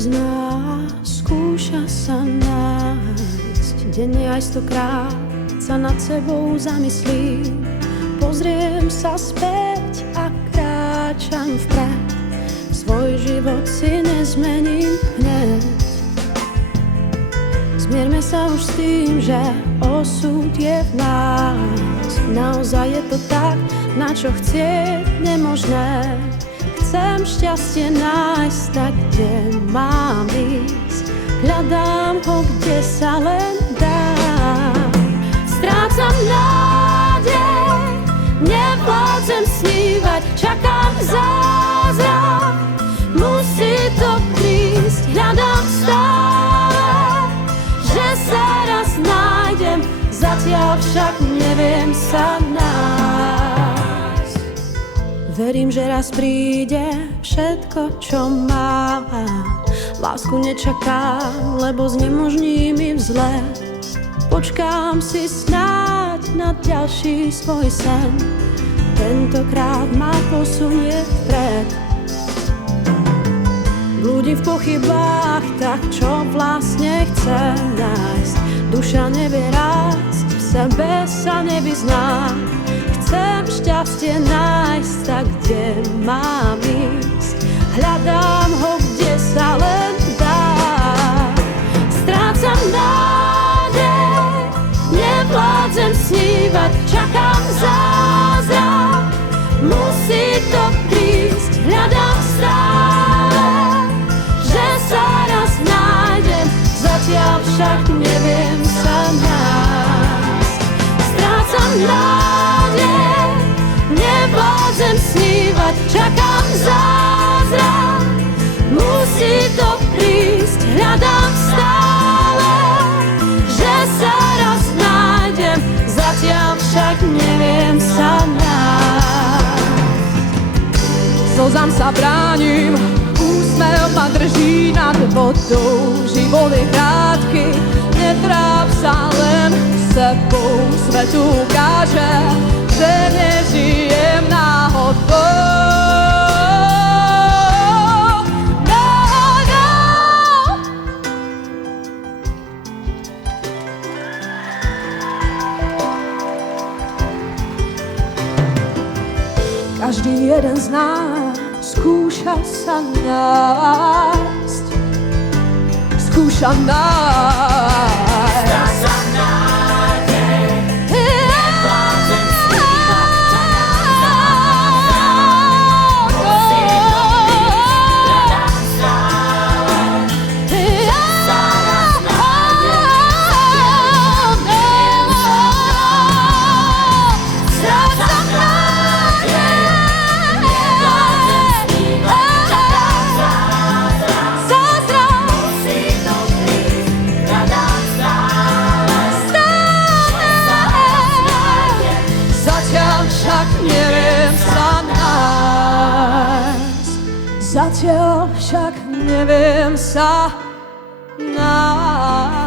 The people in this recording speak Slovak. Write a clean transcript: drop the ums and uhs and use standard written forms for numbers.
z nás skúša sa nájsť. Denne aj 100-krát sa nad sebou zamyslím. Pozriem sa späť a kráčam vpred. Svoj život si nezmením hneď. Zmierme sa už s tým, že osud je v nás. Naozaj je to tak, na čo chcieť nemožné. Chcem šťastie nájsť, tak kde mám ísť? Hľadám ho, kde sa len dá. Strácam nádej, nevládzem snívať, čakám zázrak, musí to prísť. Hľadám stále, že sa raz nájdem, zatiaľ však neviem sa nájsť. Verím, že raz príde všetko, čo mám. Lásku nečakám, lebo znemožní mi vzlet. Počkám si snáď na ďalší svoj sen. Tentokrát ma posunie vpred. Blúdim v pochybách, tak čo vlastne chcem nájsť? Duša nevie rásť, v sebe sa nevyzná. Chcem šťastie nájsť, tak kde mám ísť? Hľadám ho, kde sa len dá. Strácam nádej, nevládzem snívať, čakám zázrak, musí to prísť. Hľadám stále, že sa raz nájdem, zatiaľ však neviem sa nájsť. Strácam nádej, nevládzem snívať, čakám zázrak, musí to prísť. Hľadám stále, že sa raz nájdem, zatiaľ však neviem sa nájsť. Slzám sa bránim, úsmev ma drží nad vodou. Život je krátky, netráp sa len sebou. Svetu ukáže, že nežijem náhodou. Každý jeden z nás skúša sa nájsť. Skúša nájsť. Strácam nádej, nevládzem snívať, čakám zázrak, musí to prísť. Hľadám stále, že sa raz nájdem, zatiaľ neviem sa nájsť. Strácam nádej, nevládzem snívať, čakám zázrak, musí to prísť. Hľadám stále, že sa raz nájdem, zatiaľ však neviem sa nájsť. Zatiaľ však neviem sa nájsť.